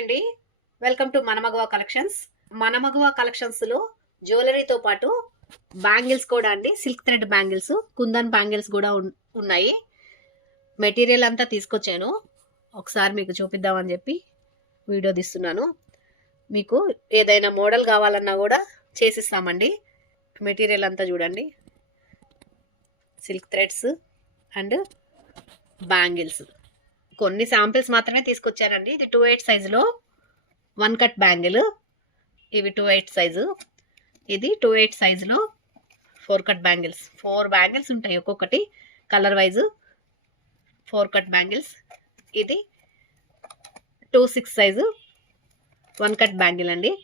అండి, welcome to మనమగవ collections. మనమగవ collections లో జ్యువెలరీతో పాటు బ్యాంగిల్స్ కూడా అండి, silk thread bangles, kundan bangles కూడా ఉన్నాయి. మెటీరియల్ అంతా తీసుకొచ్చాను, ఒకసారి మీకు చూపిద్దామని చెప్పి వీడియో తీస్తున్నాను. మీకు ఏదైనా మోడల్ కావాలన్నా కూడా చేసిస్తామండి. మెటీరియల్ అంతా చూడండి, సిల్క్ థ్రెడ్స్ అండ్ బ్యాంగిల్స్. కొన్ని శాంపిల్స్ మాత్రమే తీసుకొచ్చానండి. ఇది 2/8 సైజులో 1 కట్ బ్యాంగిల్. ఇవి 2/8 సైజు. ఇది 2/8 సైజులో 4 కట్ బ్యాంగిల్స్. 4 బ్యాంగిల్స్ ఉంటాయి ఒక్కొక్కటి కలర్ వైజ్. 4 cut bangles. ఇది 2/6 సైజు 1 కట్ బ్యాంగిల్ అండి.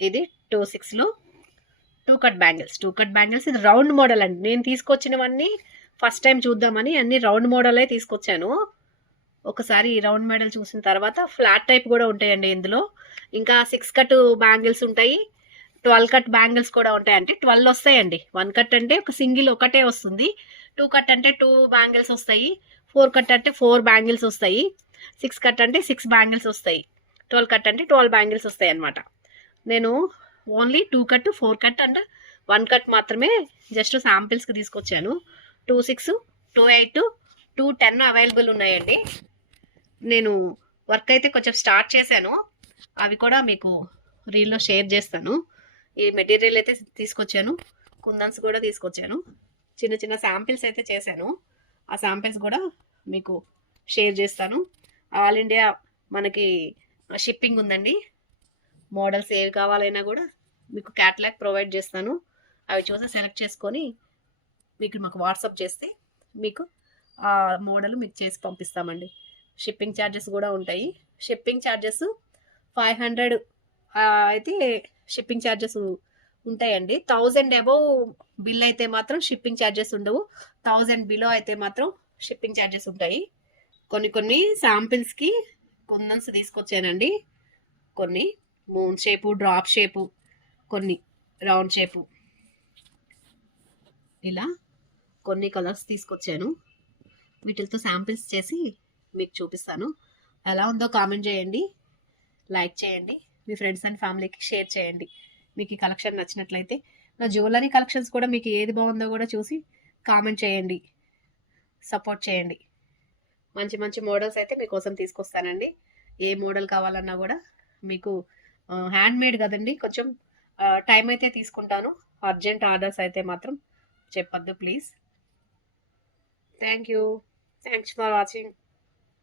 ఇది 2/6లో 2 కట్ బ్యాంగిల్స్. 2 cut bangles. ఇది రౌండ్ మోడల్ అండి. నేను తీసుకొచ్చినవన్నీ ఫస్ట్ టైం చూద్దామని అన్ని రౌండ్ మోడలే తీసుకొచ్చాను. ఒకసారి ఈ రౌండ్ మోడల్ చూసిన తర్వాత ఫ్లాట్ టైప్ కూడా ఉంటాయండి ఇందులో. ఇంకా 6 కట్ బ్యాంగిల్స్ ఉంటాయి, 12 కట్ బ్యాంగిల్స్ కూడా ఉంటాయి. అంటే 12 వస్తాయండి. 1 కట్ అంటే ఒక సింగిల్ ఒకటే వస్తుంది. 2 కట్ అంటే 2 బ్యాంగిల్స్ వస్తాయి. 4 కట్ అంటే 4 బ్యాంగిల్స్ వస్తాయి. 6 కట్ అంటే 6 బ్యాంగిల్స్ వస్తాయి. 12 కట్ అంటే 12 బ్యాంగిల్స్ వస్తాయి అన్నమాట. నేను only 2 cut, 4 cut and 1 cut మాత్రమే జస్ట్ శాంపిల్స్కి తీసుకొచ్చాను. 2/6, 2/8, 2/10 అవైలబుల్ ఉన్నాయండి. నేను వర్క్ అయితే కొంచెం స్టార్ట్ చేశాను, అవి కూడా మీకు రీల్లో షేర్ చేస్తాను. ఈ మెటీరియల్ అయితే తీసుకొచ్చాను, కుందన్స్ కూడా తీసుకొచ్చాను. చిన్న చిన్న శాంపిల్స్ అయితే చేశాను, ఆ శాంపిల్స్ కూడా మీకు షేర్ చేస్తాను. ఆల్ ఇండియా మనకి షిప్పింగ్ ఉందండి. మోడల్స్ ఏవి కావాలైనా కూడా మీకు క్యాటలాగ్ ప్రొవైడ్ చేస్తాను. అవి చూసి సెలెక్ట్ చేసుకొని మీకు మాకు వాట్సాప్ చేస్తే మీకు ఆ మోడల్ మీకు చేసి పంపిస్తామండి. షిప్పింగ్ ఛార్జెస్ కూడా ఉంటాయి. షిప్పింగ్ ఛార్జెస్ 500 అయితే షిప్పింగ్ ఛార్జెస్ ఉంటాయండి. 1000 అబవ్ బిల్ అయితే మాత్రం షిప్పింగ్ ఛార్జెస్ ఉండవు. 1000 బిలో అయితే మాత్రం షిప్పింగ్ ఛార్జెస్ ఉంటాయి. కొన్ని శాంపిల్స్కి కుందన్స్ తీసుకొచ్చానండి. కొన్ని మూన్ షేపు, డ్రాప్ షేపు, కొన్ని రౌండ్ షేపు, ఇలా కొన్ని కలర్స్ తీసుకొచ్చాను. వీటితో శాంపిల్స్ చేసి మీకు చూపిస్తాను. ఎలా ఉందో కామెంట్ చేయండి, లైక్ చేయండి, మీ ఫ్రెండ్స్ అండ్ ఫ్యామిలీకి షేర్ చేయండి. మీకు ఈ కలెక్షన్ నచ్చినట్లయితే నా జ్యువెలరీ కలెక్షన్స్ కూడా మీకు ఏది బాగుందో కూడా చూసి కామెంట్ చేయండి, సపోర్ట్ చేయండి. మంచి మంచి మోడల్స్ అయితే మీకోసం తీసుకొస్తానండి. ఏ మోడల్ కావాలన్నా కూడా మీకు హ్యాండ్ మేడ్ కదండి, కొంచెం టైం అయితే తీసుకుంటాను. అర్జెంట్ ఆర్డర్స్ అయితే మాత్రం చెప్పొద్దు please. Thank you. Thanks for watching.